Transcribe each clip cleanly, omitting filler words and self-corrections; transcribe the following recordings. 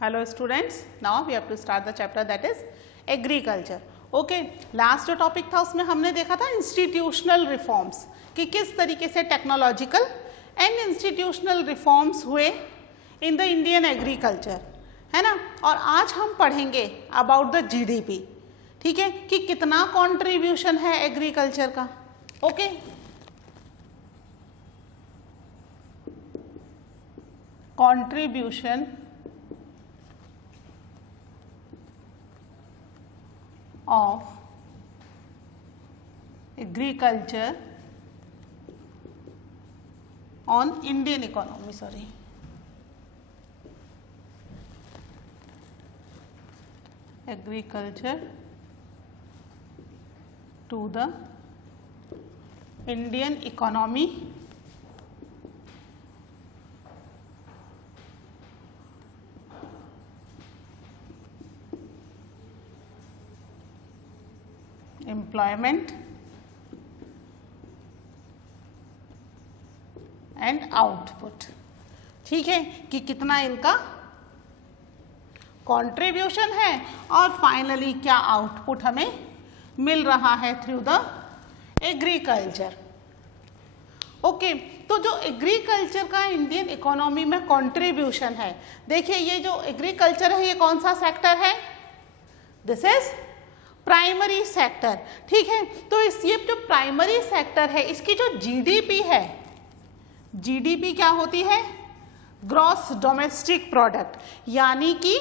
Hello students, now we have to start the chapter that is agriculture. Okay, last जो topic था उसमें हमने देखा था इंस्टीट्यूशनल रिफॉर्म्स कि किस तरीके से टेक्नोलॉजिकल एंड इंस्टीट्यूशनल रिफॉर्म्स हुए इन द इंडियन एग्रीकल्चर, है ना। और आज हम पढ़ेंगे अबाउट द जीडीपी, ठीक है, कि कितना कंट्रीब्यूशन है एग्रीकल्चर का। Okay, contribution of agriculture on Indian economy, agriculture to the Indian economy employment and output, ठीक है, कि कितना इनका कंट्रीब्यूशन है और फाइनली क्या आउटपुट हमें मिल रहा है थ्रू द एग्रीकल्चर। ओके, तो जो एग्रीकल्चर का इंडियन इकोनॉमी में कंट्रीब्यूशन है, देखिए ये जो एग्रीकल्चर है ये कौन सा सेक्टर है, दिस इज प्राइमरी सेक्टर, ठीक है। तो इस ये जो प्राइमरी सेक्टर है इसकी जो जीडीपी है, जीडीपी क्या होती है, ग्रॉस डोमेस्टिक प्रोडक्ट, यानी कि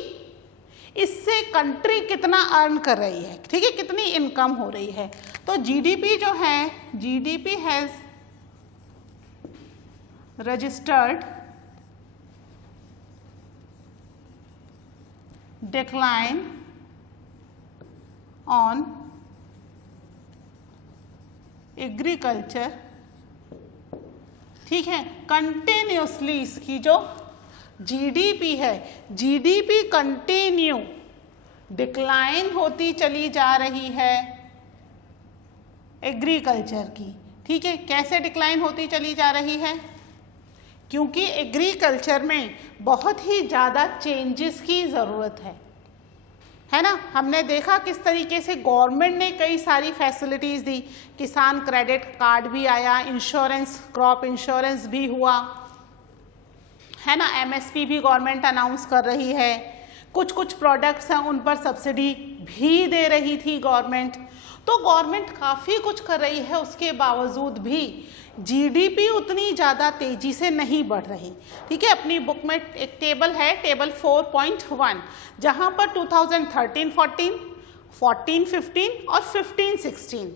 इससे कंट्री कितना अर्न कर रही है, ठीक है, कितनी इनकम हो रही है। तो जीडीपी जो है, GDP has registered decline on agriculture, ठीक है, कंटिन्यूसली इसकी जो जीडीपी है, जीडीपी कंटिन्यू डिक्लाइन होती चली जा रही है एग्रीकल्चर की, ठीक है। कैसे डिक्लाइन होती चली जा रही है, क्योंकि एग्रीकल्चर में बहुत ही ज़्यादा चेंजेस की ज़रूरत है ना। हमने देखा किस तरीके से गवर्नमेंट ने कई सारी फैसिलिटीज दी, किसान क्रेडिट कार्ड भी आया, इंश्योरेंस, क्रॉप इंश्योरेंस भी हुआ, है ना, एमएसपी भी गवर्नमेंट अनाउंस कर रही है, कुछ प्रोडक्ट्स हैं उन पर सब्सिडी भी दे रही थी गवर्नमेंट। तो गवर्नमेंट काफ़ी कुछ कर रही है, उसके बावजूद भी जीडीपी उतनी ज़्यादा तेज़ी से नहीं बढ़ रही, ठीक है। अपनी बुक में एक टेबल है, टेबल 4.1, जहाँ पर 2013-14, 14-15 और 15-16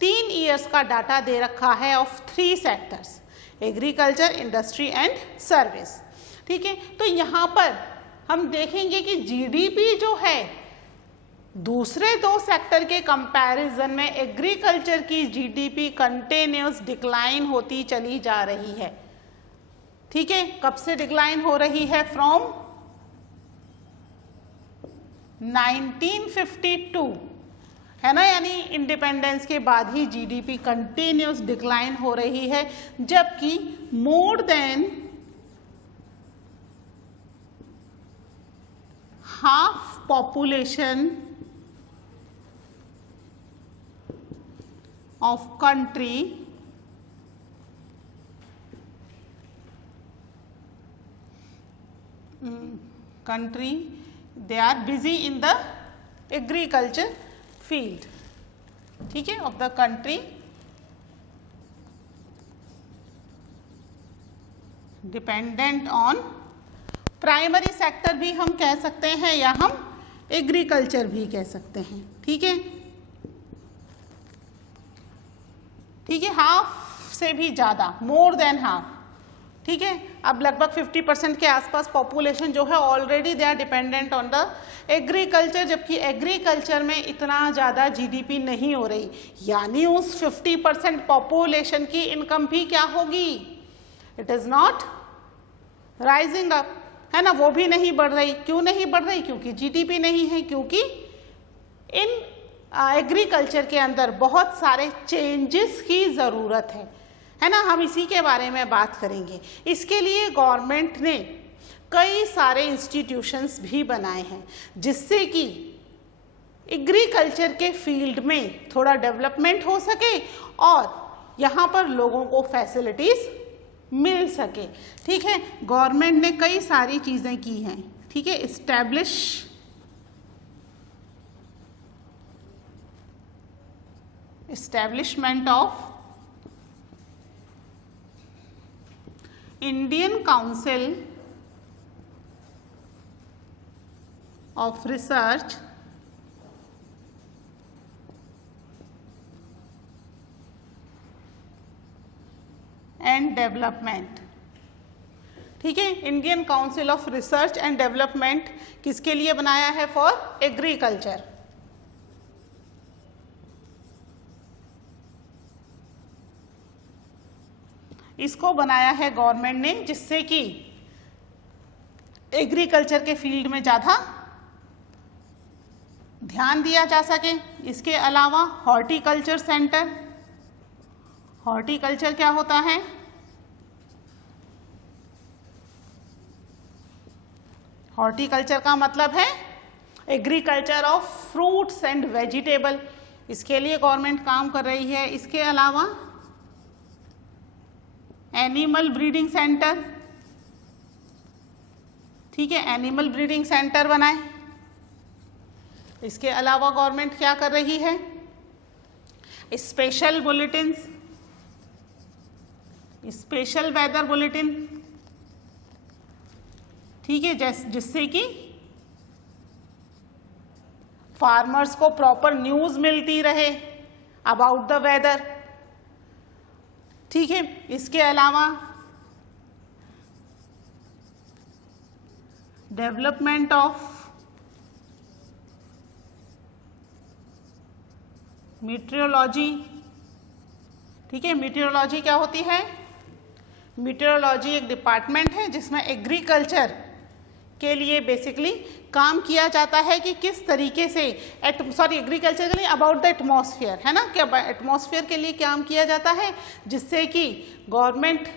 3 ईयर्स का डाटा दे रखा है of 3 sectors, agriculture, industry and service, ठीक है। तो यहाँ पर हम देखेंगे कि जीडीपी जो है दूसरे 2 सेक्टर के कंपैरिजन में एग्रीकल्चर की जीडीपी कंटिन्यूस डिक्लाइन होती चली जा रही है, ठीक है। कब से डिक्लाइन हो रही है, फ्रॉम 1952, है ना, यानी इंडिपेंडेंस के बाद ही जीडीपी कंटिन्यूस डिक्लाइन हो रही है, जबकि more than half population of country they are busy in the agriculture field, ठीक है, of the country dependent on primary sector भी हम कह सकते हैं या हम एग्रीकल्चर भी कह सकते हैं, ठीक है, ठीक है, हाफ से भी ज़्यादा, मोर देन हाफ, ठीक है। अब लगभग 50% के आसपास पॉपुलेशन जो है already they are dependent on the agriculture, जबकि एग्रीकल्चर में इतना ज़्यादा जीडीपी नहीं हो रही, यानी उस 50% पॉपुलेशन की इनकम भी क्या होगी, it is not rising up, है ना, वो भी नहीं बढ़ रही। क्यों नहीं बढ़ रही, क्योंकि जीडीपी नहीं है, क्योंकि इन एग्रीकल्चर के अंदर बहुत सारे चेंजेस की ज़रूरत है ना। हम इसी के बारे में बात करेंगे। इसके लिए गवर्नमेंट ने कई सारे इंस्टीट्यूशंस भी बनाए हैं जिससे कि एग्रीकल्चर के फील्ड में थोड़ा डेवलपमेंट हो सके और यहाँ पर लोगों को फैसिलिटीज मिल सके। ठीक है, गवर्नमेंट ने कई सारी चीज़ें की हैं। ठीक है, establishment of Indian council of research and development. ठीक है, Indian council of research and development किसके लिए बनाया है? For agriculture. इसको बनाया है गवर्नमेंट ने जिससे कि एग्रीकल्चर के फील्ड में ज़्यादा ध्यान दिया जा सके। इसके अलावा हॉर्टिकल्चर सेंटर, हॉर्टिकल्चर क्या होता है? हॉर्टिकल्चर का मतलब है agriculture of fruits and vegetable. इसके लिए गवर्नमेंट काम कर रही है। इसके अलावा एनिमल ब्रीडिंग सेंटर, ठीक है, एनिमल ब्रीडिंग सेंटर बनाए। इसके अलावा गवर्नमेंट क्या कर रही है? Special bulletins, special weather bulletin, ठीक है, जिससे कि फार्मर्स को प्रॉपर न्यूज़ मिलती रहे अबाउट द वेदर। ठीक है, इसके अलावा डेवलपमेंट ऑफ मीटेरोलॉजी। ठीक है, मीटेरोलॉजी क्या होती है? मीटेरोलॉजी एक डिपार्टमेंट है जिसमें एग्रीकल्चर के लिए बेसिकली काम किया जाता है कि किस तरीके से एग्रीकल्चर के लिए अबाउट द एटमॉस्फेयर, है ना, क्या एटमॉस्फेयर के लिए काम किया जाता है जिससे कि गवर्नमेंट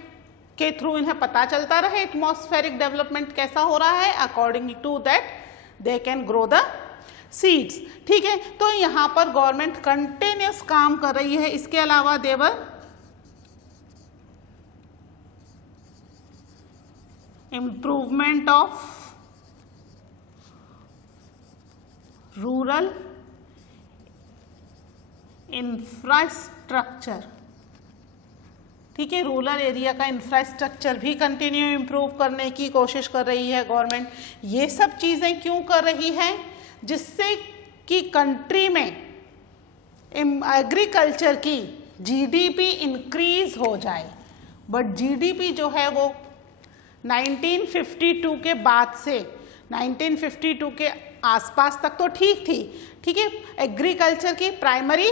के थ्रू इन्हें पता चलता रहे एटमॉस्फेरिक डेवलपमेंट कैसा हो रहा है, according to that they can grow the seeds. ठीक है, तो यहाँ पर गवर्नमेंट कंटिन्यूस काम कर रही है। इसके अलावा देवर इम्प्रूवमेंट ऑफ रूरल इंफ्रास्ट्रक्चर। ठीक है, रूरल एरिया का इंफ्रास्ट्रक्चर भी कंटिन्यू इम्प्रूव करने की कोशिश कर रही है गवर्नमेंट। ये सब चीज़ें क्यों कर रही है? जिससे कि कंट्री में एग्रीकल्चर की जीडीपी इंक्रीज हो जाए। बट जीडीपी जो है वो 1952 के बाद से 1952 के आसपास तक तो ठीक थी। ठीक है, एग्रीकल्चर की प्राइमरी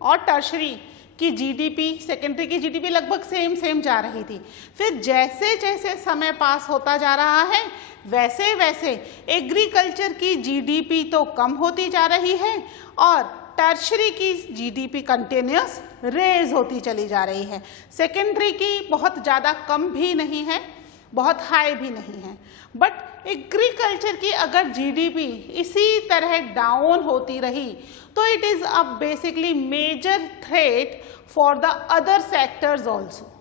और टर्शरी की जीडीपी, सेकेंडरी की जीडीपी लगभग सेम जा रही थी। फिर जैसे जैसे समय पास होता जा रहा है वैसे वैसे एग्रीकल्चर की जीडीपी तो कम होती जा रही है और टर्शरी की जीडीपी कंटिन्यूस रेज होती चली जा रही है। सेकेंडरी की बहुत ज़्यादा कम भी नहीं है, बहुत हाई भी नहीं है। बट एग्रीकल्चर की अगर जीडीपी इसी तरह डाउन होती रही तो it is a basically major threat for the other sectors also.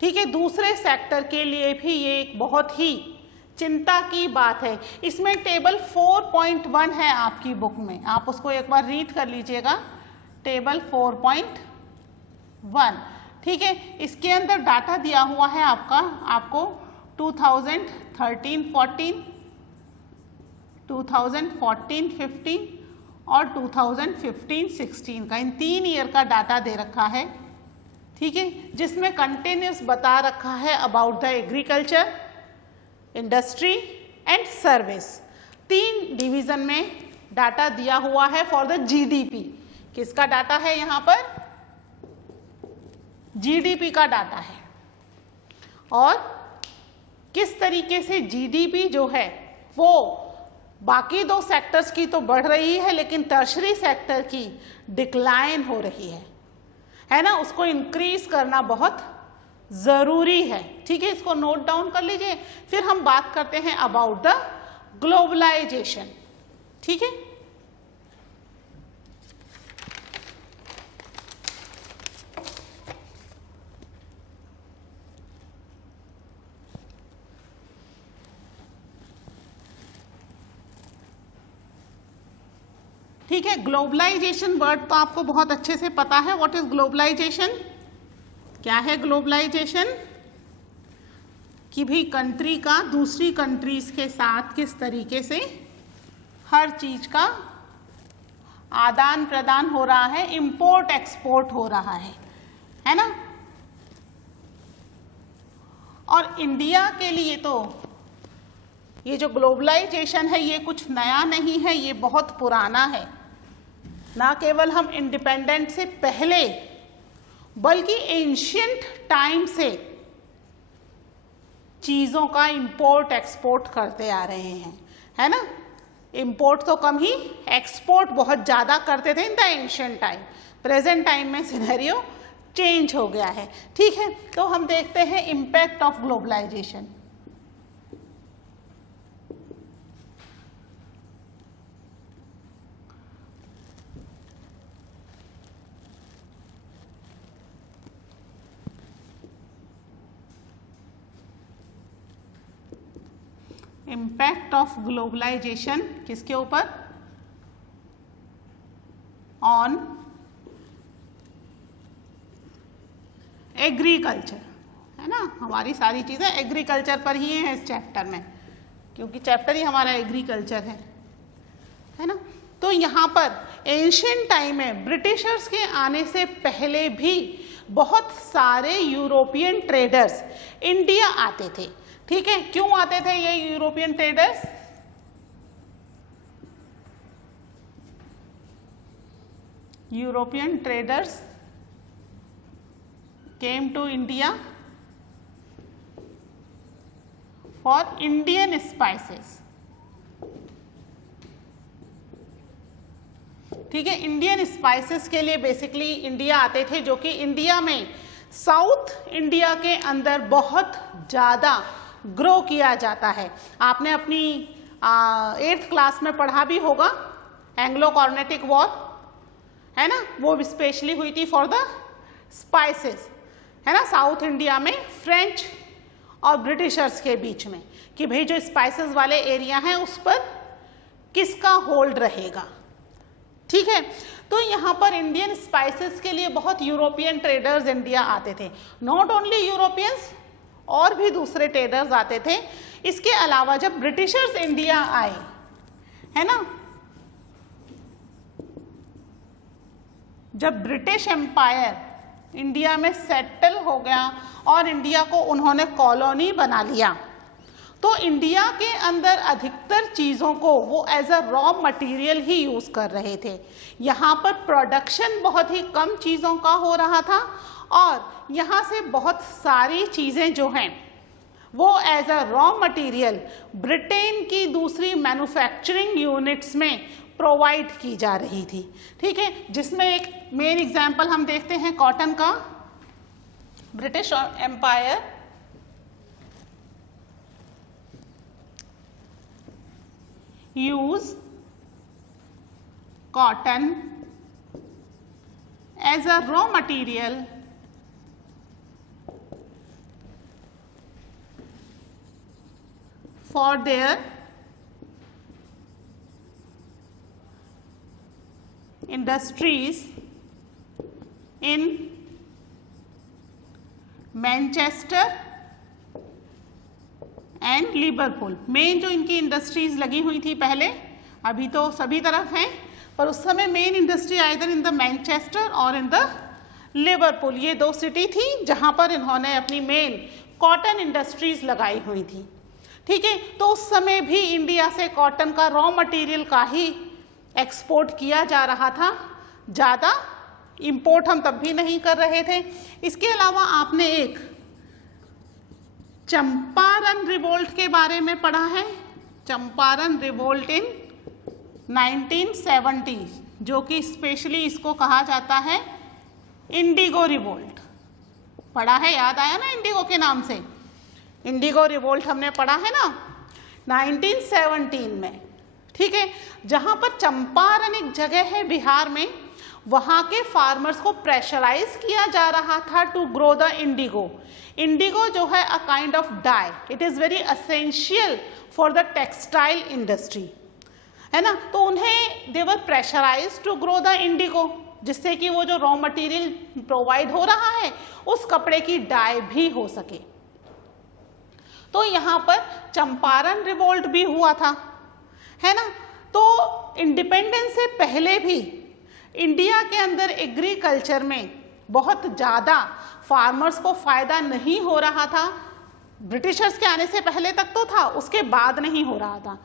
ठीक है, दूसरे सेक्टर के लिए भी ये एक बहुत ही चिंता की बात है। इसमें टेबल 4.1 है आपकी बुक में, आप उसको एक बार रीड कर लीजिएगा। टेबल 4.1, ठीक है, इसके अंदर डाटा दिया हुआ है आपको 2013-14, 2014-15 और 2015-16 का, इन 3 ईयर का डाटा दे रखा है। ठीक है, जिसमें कंटिन्यूस बता रखा है about the agriculture, industry and service. 3 division में डाटा दिया हुआ है फॉर द जीडीपी। किसका डाटा है यहाँ पर? जीडीपी का डाटा है। और किस तरीके से जीडीपी जो है वो बाकी 2 सेक्टर्स की तो बढ़ रही है लेकिन टर्शरी सेक्टर की डिक्लाइन हो रही है ना, उसको इंक्रीज करना बहुत जरूरी है। ठीक है, इसको नोट डाउन कर लीजिए। फिर हम बात करते हैं अबाउट द ग्लोबलाइजेशन। ठीक है, ठीक है, ग्लोबलाइजेशन वर्ड तो आपको बहुत अच्छे से पता है। What is globalisation? क्या है ग्लोबलाइजेशन? कि भी कंट्री का दूसरी कंट्रीज के साथ किस तरीके से हर चीज का आदान प्रदान हो रहा है, इंपोर्ट एक्सपोर्ट हो रहा है ना। और इंडिया के लिए तो ये जो ग्लोबलाइजेशन है ये कुछ नया नहीं है, ये बहुत पुराना है। ना केवल हम इंडिपेंडेंट से पहले बल्कि एंशियंट टाइम से चीजों का इंपोर्ट एक्सपोर्ट करते आ रहे हैं, है ना। इंपोर्ट तो कम ही, एक्सपोर्ट बहुत ज्यादा करते थे in the ancient time. Present time में सिनेरियो चेंज हो गया है। ठीक है, तो हम देखते हैं impact of globalisation. Impact of globalisation किसके ऊपर? ऑन एग्रीकल्चर, है ना। हमारी सारी चीजें एग्रीकल्चर पर ही हैं इस चैप्टर में, क्योंकि चैप्टर ही हमारा एग्रीकल्चर है ना। तो यहाँ पर एंशियंट टाइम में ब्रिटिशर्स के आने से पहले भी बहुत सारे यूरोपियन ट्रेडर्स इंडिया आते थे। ठीक है, क्यों आते थे ये European traders? European traders came to India for Indian spices. ठीक है, इंडियन स्पाइसेस के लिए बेसिकली इंडिया आते थे, जो कि इंडिया में साउथ इंडिया के अंदर बहुत ज़्यादा ग्रो किया जाता है। आपने अपनी 8th क्लास में पढ़ा भी होगा, एंग्लो कॉर्नेटिक वॉर, है ना। वो स्पेशली हुई थी फॉर द स्पाइसेस, है ना, साउथ इंडिया में फ्रेंच और ब्रिटिशर्स के बीच में, कि भाई जो स्पाइसेस वाले एरिया हैं उस पर किसका होल्ड रहेगा। ठीक है, तो यहाँ पर इंडियन स्पाइसेस के लिए बहुत यूरोपियन ट्रेडर्स इंडिया आते थे। नॉट ओनली यूरोपियंस, और भी दूसरे ट्रेडर्स आते थे। इसके अलावा जब ब्रिटिशर्स इंडिया आए, है ना, जब ब्रिटिश एम्पायर इंडिया में सेटल हो गया और इंडिया को उन्होंने कॉलोनी बना लिया, तो इंडिया के अंदर अधिकतर चीज़ों को वो एज अ रॉ मटेरियल ही यूज़ कर रहे थे। यहाँ पर प्रोडक्शन बहुत ही कम चीज़ों का हो रहा था और यहाँ से बहुत सारी चीज़ें जो हैं वो as a raw material Britain की दूसरी मैन्युफैक्चरिंग यूनिट्स में प्रोवाइड की जा रही थी। ठीक है, जिसमें एक मेन एग्जाम्पल हम देखते हैं कॉटन का। British empire use cotton as a raw material for their industries in Manchester and Liverpool. Main जो इनकी इंडस्ट्रीज लगी हुई थी पहले, अभी तो सभी तरफ हैं, पर उस समय main industry either in the Manchester और इन द लिवरपूल, ये दो सिटी थी जहां पर इन्होंने अपनी मेन कॉटन इंडस्ट्रीज लगाई हुई थी। ठीक है, तो उस समय भी इंडिया से कॉटन का रॉ मटेरियल का ही एक्सपोर्ट किया जा रहा था, ज़्यादा इंपोर्ट हम तब भी नहीं कर रहे थे। इसके अलावा आपने एक चंपारण रिवोल्ट के बारे में पढ़ा है, चंपारण रिवोल्ट इन 1970, जो कि स्पेशली इसको कहा जाता है इंडिगो रिवोल्ट। पढ़ा है, याद आया ना इंडिगो के नाम से, इंडिगो रिवोल्ट हमने पढ़ा है ना 1917 में, ठीक है। जहां पर चंपारण एक जगह है बिहार में, वहां के फार्मर्स को प्रेशराइज किया जा रहा था to grow the indigo. Indigo जो है a kind of dye, it is very essential for the textile industry, है ना। तो उन्हें they were pressurise to grow the indigo, जिससे कि वो जो रॉ मटेरियल प्रोवाइड हो रहा है उस कपड़े की डाई भी हो सके। तो यहाँ पर चंपारण रिवोल्ट भी हुआ था, है ना। तो इंडिपेंडेंस से पहले भी इंडिया के अंदर एग्रीकल्चर में बहुत ज़्यादा फार्मर्स को फायदा नहीं हो रहा था। ब्रिटिशर्स के आने से पहले तक तो था, उसके बाद नहीं हो रहा था।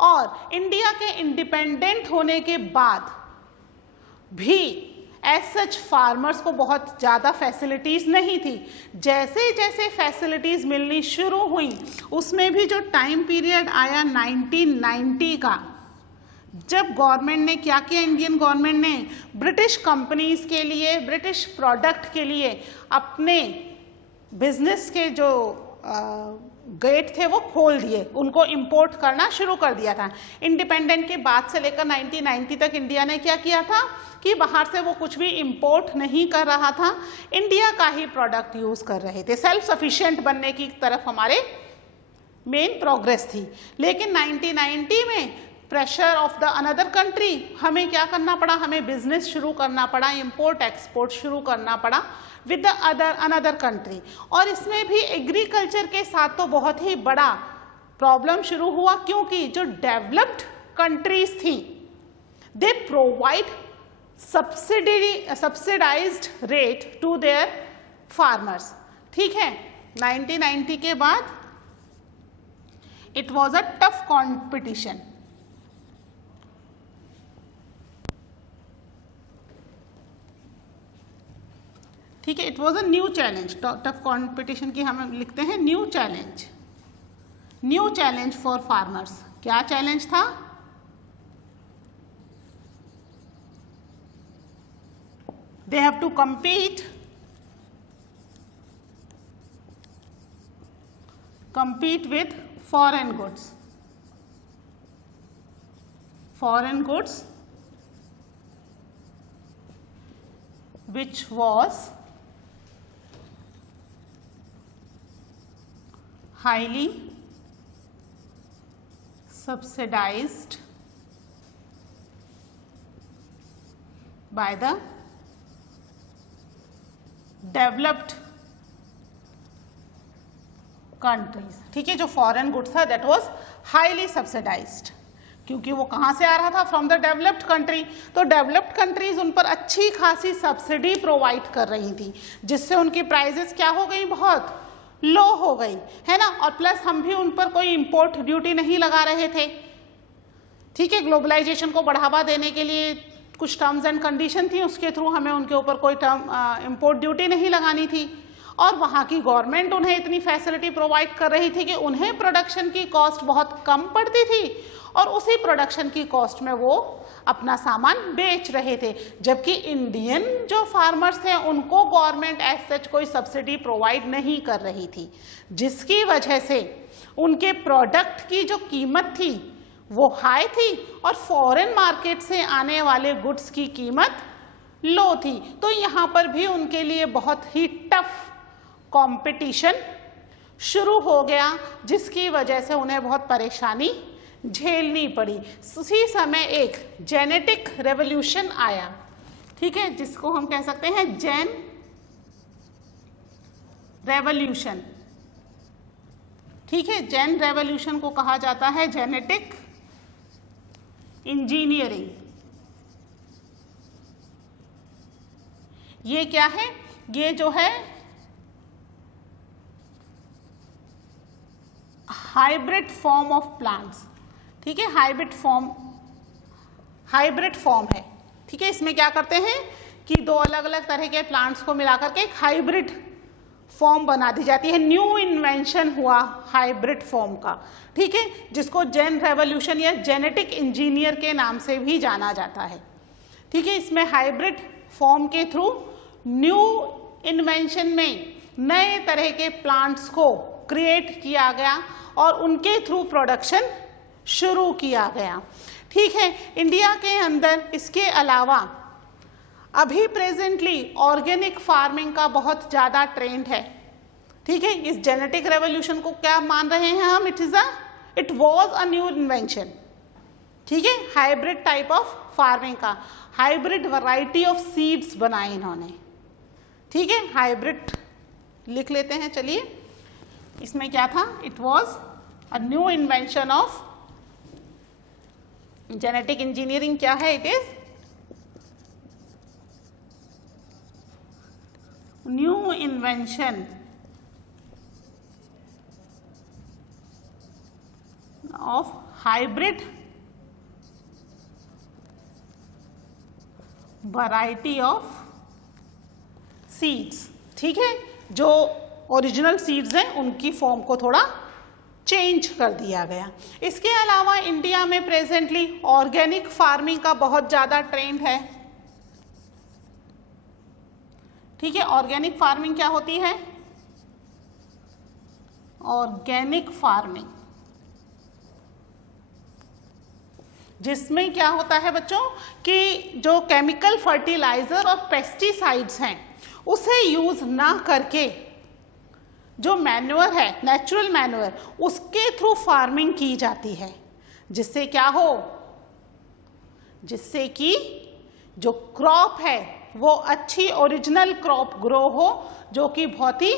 और इंडिया के इंडिपेंडेंट होने के बाद भी एज सच फार्मर्स को बहुत ज़्यादा फैसिलिटीज़ नहीं थी। जैसे जैसे फैसिलिटीज़ मिलनी शुरू हुई, उसमें भी जो टाइम पीरियड आया 1990 का, जब गवर्नमेंट ने क्या किया, इंडियन गवर्नमेंट ने ब्रिटिश कंपनीज के लिए, ब्रिटिश प्रोडक्ट के लिए अपने बिजनेस के जो गेट थे वो खोल दिए, उनको इंपोर्ट करना शुरू कर दिया था। इंडिपेंडेंट के बाद से लेकर 1990 तक इंडिया ने क्या किया था कि बाहर से वो कुछ भी इंपोर्ट नहीं कर रहा था, इंडिया का ही प्रोडक्ट यूज कर रहे थे। सेल्फ सफिशिएंट बनने की तरफ हमारे मेन प्रोग्रेस थी। लेकिन 1990 में pressure of the another country, हमें क्या करना पड़ा, हमें बिजनेस शुरू करना पड़ा, इंपोर्ट एक्सपोर्ट शुरू करना पड़ा विद द अनदर कंट्री। और इसमें भी एग्रीकल्चर के साथ तो बहुत ही बड़ा प्रॉब्लम शुरू हुआ, क्योंकि जो डेवलप्ड कंट्रीज थी they provide subsidised rate to their farmers, ठीक है। 1990 के बाद it was a tough competition, ठीक है। It was a new challenge, tough competition की हम लिखते हैं new challenge, new challenge for farmers. क्या चैलेंज था, they have to compete with foreign goods which was highly subsidized by the developed countries, ठीक है। जो फॉरेन गुड्स था दैट वाज हाईली सब्सिडाइज्ड, क्योंकि वो कहाँ से आ रहा था, फ्रॉम द डेवलप्ड कंट्री। तो डेवलप्ड कंट्रीज उन पर अच्छी खासी सब्सिडी प्रोवाइड कर रही थी, जिससे उनकी प्राइजेस क्या हो गई, बहुत लो हो गई, है ना। और प्लस हम भी उन पर कोई इंपोर्ट ड्यूटी नहीं लगा रहे थे, ठीक है। ग्लोबलाइजेशन को बढ़ावा देने के लिए कुछ टर्म्स एंड कंडीशन थी, उसके थ्रू हमें उनके ऊपर कोई इंपोर्ट ड्यूटी नहीं लगानी थी। और वहाँ की गवर्नमेंट उन्हें इतनी फैसिलिटी प्रोवाइड कर रही थी कि उन्हें प्रोडक्शन की कॉस्ट बहुत कम पड़ती थी, और उसी प्रोडक्शन की कॉस्ट में वो अपना सामान बेच रहे थे। जबकि इंडियन जो फार्मर्स थे उनको गवर्नमेंट एज सच कोई सब्सिडी प्रोवाइड नहीं कर रही थी, जिसकी वजह से उनके प्रोडक्ट की जो कीमत थी वो हाई थी, और फॉरेन मार्केट से आने वाले गुड्स की कीमत लो थी। तो यहाँ पर भी उनके लिए बहुत ही टफ कंपटीशन शुरू हो गया, जिसकी वजह से उन्हें बहुत परेशानी झेलनी पड़ी। उसी समय एक जेनेटिक रेवोल्यूशन आया, ठीक है, जिसको हम कह सकते हैं जेन रेवोल्यूशन, ठीक है। जेन रेवोल्यूशन को कहा जाता है जेनेटिक इंजीनियरिंग। ये क्या है, ये जो है हाइब्रिड फॉर्म ऑफ प्लांट्स, ठीक है। हाइब्रिड फॉर्म है, ठीक है। इसमें क्या करते हैं कि दो अलग अलग तरह के प्लांट्स को मिलाकर के एक हाइब्रिड फॉर्म बना दी जाती है। न्यू इन्वेंशन हुआ हाइब्रिड फॉर्म का, ठीक है, जिसको जेन रेवोल्यूशन या जेनेटिक इंजीनियर के नाम से भी जाना जाता है, ठीक है। इसमें हाइब्रिड फॉर्म के थ्रू न्यू इन्वेंशन में नए तरह के प्लांट्स को क्रिएट किया गया और उनके थ्रू प्रोडक्शन शुरू किया गया। ठीक है, इंडिया के अंदर इसके अलावा अभी प्रेजेंटली ऑर्गेनिक फार्मिंग का बहुत ज़्यादा ट्रेंड है। ठीक है, इस जेनेटिक रेवोल्यूशन को क्या मान रहे हैं हम? It was a new invention. ठीक है, हाइब्रिड टाइप ऑफ फार्मिंग का, हाइब्रिड वैरायटी ऑफ सीड्स बनाए इन्होंने। ठीक है, हाइब्रिड लिख लेते हैं। चलिए, इसमें क्या था? It was a new invention of genetic engineering. क्या है? It is new invention of hybrid variety of seeds. ठीक है, जो ओरिजिनल सीड्स हैं उनकी फॉर्म को थोड़ा चेंज कर दिया गया। इसके अलावा इंडिया में प्रेजेंटली ऑर्गेनिक फार्मिंग का बहुत ज़्यादा ट्रेंड है। ठीक है, ऑर्गेनिक फार्मिंग क्या होती है? ऑर्गेनिक फार्मिंग जिसमें क्या होता है बच्चों कि जो केमिकल फर्टिलाइजर और पेस्टिसाइड्स हैं उसे यूज ना करके जो मैन्योर है, नेचुरल मैन्योर, उसके थ्रू फार्मिंग की जाती है। जिससे क्या हो? जिससे कि जो क्रॉप है वो अच्छी ओरिजिनल क्रॉप ग्रो हो, जो कि बहुत ही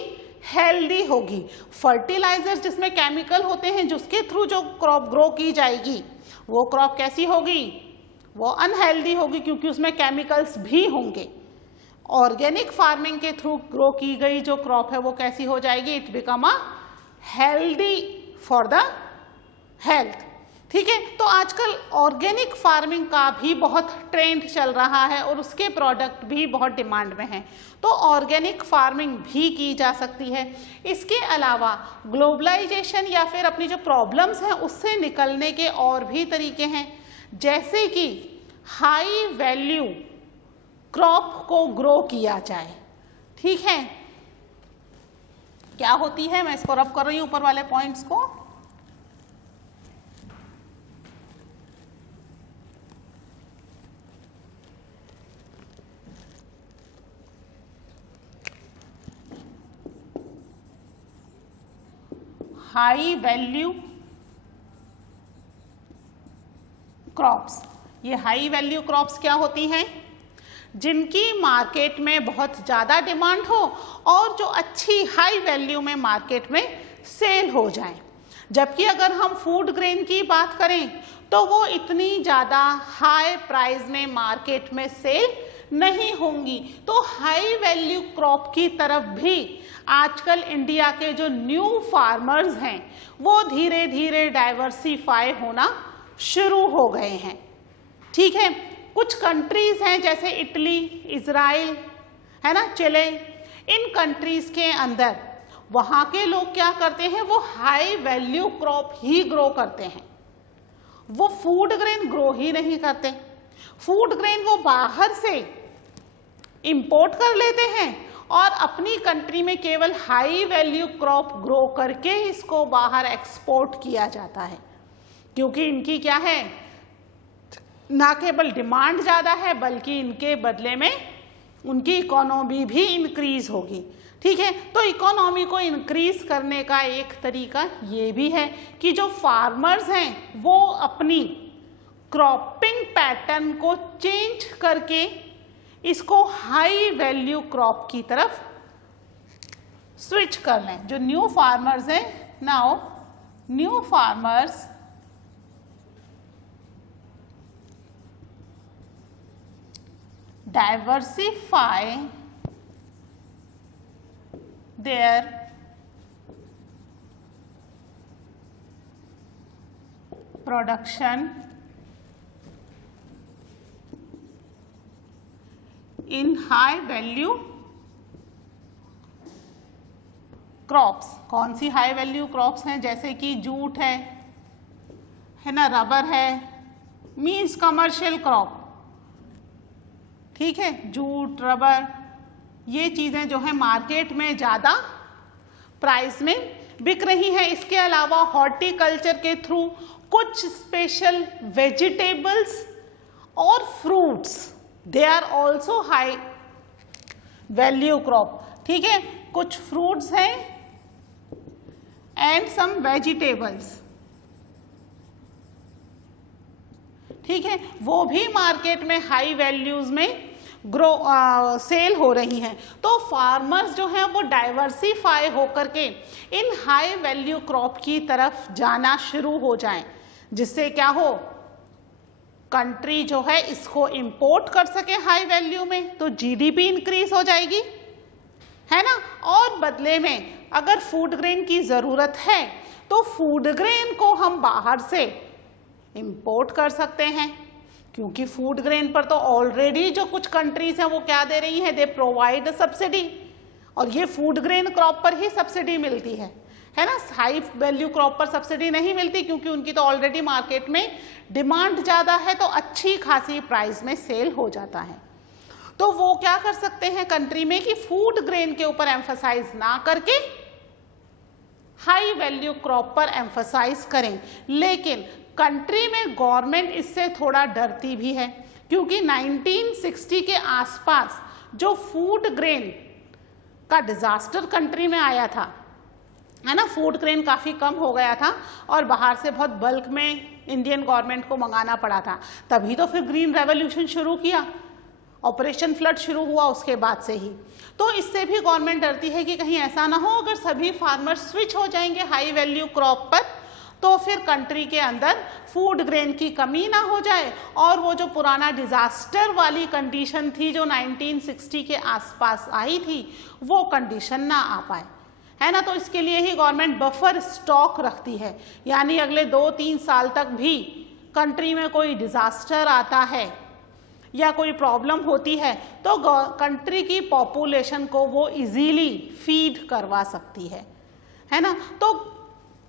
हेल्दी होगी। फर्टिलाइजर जिसमें केमिकल होते हैं, जिसके थ्रू जो क्रॉप ग्रो की जाएगी वो क्रॉप कैसी होगी? वो अनहेल्दी होगी, क्योंकि उसमें केमिकल्स भी होंगे। ऑर्गेनिक फार्मिंग के थ्रू ग्रो की गई जो क्रॉप है वो कैसी हो जाएगी? It become a healthy for the health. ठीक है, तो आजकल ऑर्गेनिक फार्मिंग का भी बहुत ट्रेंड चल रहा है और उसके प्रोडक्ट भी बहुत डिमांड में हैं, तो ऑर्गेनिक फार्मिंग भी की जा सकती है। इसके अलावा ग्लोबलाइजेशन या फिर अपनी जो प्रॉब्लम्स हैं उससे निकलने के और भी तरीके हैं, जैसे कि हाई वैल्यू क्रॉप को ग्रो किया जाए। ठीक है, क्या होती है? मैं इसको रब कर रही हूं ऊपर वाले पॉइंट्स को। हाई वैल्यू क्रॉप्स, ये हाई वैल्यू क्रॉप्स क्या होती हैं? जिनकी मार्केट में बहुत ज़्यादा डिमांड हो और जो अच्छी हाई वैल्यू में मार्केट में सेल हो जाए। जबकि अगर हम फूड ग्रेन की बात करें तो वो इतनी ज़्यादा हाई प्राइस में मार्केट में सेल नहीं होंगी। तो हाई वैल्यू क्रॉप की तरफ भी आजकल इंडिया के जो न्यू फार्मर्स हैं वो धीरे धीरे डाइवर्सिफाई होना शुरू हो गए हैं। ठीक है, कुछ कंट्रीज हैं जैसे इटली, इजराइल, है ना, चिले, इन कंट्रीज के अंदर वहाँ के लोग क्या करते हैं? वो हाई वैल्यू क्रॉप ही ग्रो करते हैं, वो फूड ग्रेन ग्रो ही नहीं करते। फूड ग्रेन वो बाहर से इंपोर्ट कर लेते हैं और अपनी कंट्री में केवल हाई वैल्यू क्रॉप ग्रो करके इसको बाहर एक्सपोर्ट किया जाता है, क्योंकि इनकी क्या है? ना केवल डिमांड ज़्यादा है बल्कि इनके बदले में उनकी इकोनॉमी भी इंक्रीज होगी। ठीक है, तो इकोनॉमी को इंक्रीज करने का एक तरीका ये भी है कि जो फार्मर्स हैं वो अपनी क्रॉपिंग पैटर्न को चेंज करके इसको हाई वैल्यू क्रॉप की तरफ स्विच कर लें। जो न्यू फार्मर्स हैं, now new farmers diversify their production in high value crops. कौन सी हाई वैल्यू क्रॉप्स हैं? जैसे कि जूट है ना, रबर है, मीन्स कमर्शियल क्रॉप। ठीक है, जूट, रबर, ये चीज़ें जो है मार्केट में ज़्यादा प्राइस में बिक रही हैं। इसके अलावा हॉर्टिकल्चर के थ्रू कुछ स्पेशल वेजिटेबल्स और fruits, they are also high value crop. ठीक है, कुछ फ्रूट्स हैं एंड सम वेजिटेबल्स, ठीक है, वो भी मार्केट में हाई वैल्यूज में सेल हो रही हैं। तो फार्मर्स जो हैं वो डाइवर्सिफाई होकर के इन हाई वैल्यू क्रॉप की तरफ जाना शुरू हो जाएं, जिससे क्या हो, कंट्री जो है इसको इंपोर्ट कर सके हाई वैल्यू में, तो जीडीपी इंक्रीज हो जाएगी, है ना। और बदले में अगर फूड ग्रेन की ज़रूरत है तो फूड ग्रेन को हम बाहर से इंपोर्ट कर सकते हैं, क्योंकि फूड ग्रेन पर तो ऑलरेडी जो कुछ कंट्रीज हैं वो क्या दे रही हैं, दे प्रोवाइड सब्सिडी, और ये फूड ग्रेन क्रॉप पर ही सब्सिडी मिलती है ना। हाई वैल्यू क्रॉप पर सब्सिडी नहीं मिलती, क्योंकि उनकी तो ऑलरेडी मार्केट में डिमांड ज़्यादा है, तो अच्छी खासी प्राइस में सेल हो जाता है। तो वो क्या कर सकते हैं कंट्री में कि फूड ग्रेन के ऊपर एम्फसाइज ना करके हाई वैल्यू क्रॉप पर एम्फसाइज करें। लेकिन कंट्री में गवर्नमेंट इससे थोड़ा डरती भी है, क्योंकि 1960 के आसपास जो फूड ग्रेन का डिजास्टर कंट्री में आया था, है ना, फूड ग्रेन काफ़ी कम हो गया था और बाहर से बहुत बल्क में इंडियन गवर्नमेंट को मंगाना पड़ा था। तभी तो फिर ग्रीन रेवोल्यूशन शुरू किया, ऑपरेशन फ्लड शुरू हुआ उसके बाद से ही। तो इससे भी गवर्नमेंट डरती है कि कहीं ऐसा ना हो, अगर सभी फार्मर स्विच हो जाएंगे हाई वैल्यू क्रॉप पर, तो फिर कंट्री के अंदर फूड ग्रेन की कमी ना हो जाए और वो जो पुराना डिजास्टर वाली कंडीशन थी जो 1960 के आसपास आई थी, वो कंडीशन ना आ पाए, है ना। तो इसके लिए ही गवर्नमेंट बफर स्टॉक रखती है, यानी अगले 2-3 साल तक भी कंट्री में कोई डिजास्टर आता है या कोई प्रॉब्लम होती है तो कंट्री की पॉपुलेशन को वो इजीली फीड करवा सकती है ना। तो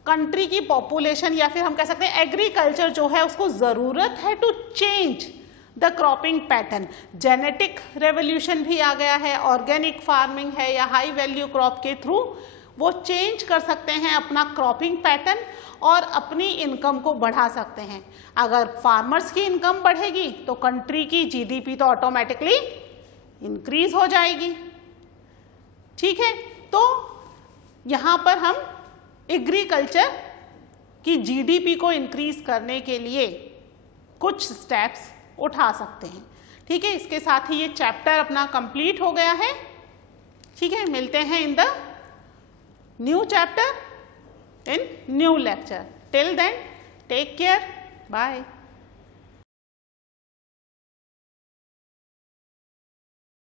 कंट्री की पॉपुलेशन या फिर हम कह सकते हैं एग्रीकल्चर जो है उसको ज़रूरत है to change the cropping pattern. Genetic revolution भी आ गया है, ऑर्गेनिक फार्मिंग है या हाई वैल्यू क्रॉप के थ्रू वो चेंज कर सकते हैं अपना क्रॉपिंग पैटर्न और अपनी इनकम को बढ़ा सकते हैं। अगर फार्मर्स की इनकम बढ़ेगी तो कंट्री की जीडीपी तो ऑटोमेटिकली इंक्रीज हो जाएगी। ठीक है, तो यहाँ पर हम एग्रीकल्चर की जीडीपी को इंक्रीज करने के लिए कुछ स्टेप्स उठा सकते हैं। ठीक है, इसके साथ ही ये चैप्टर अपना कंप्लीट हो गया है। ठीक है, मिलते हैं in the new chapter in new lecture. Till then, take care. Bye.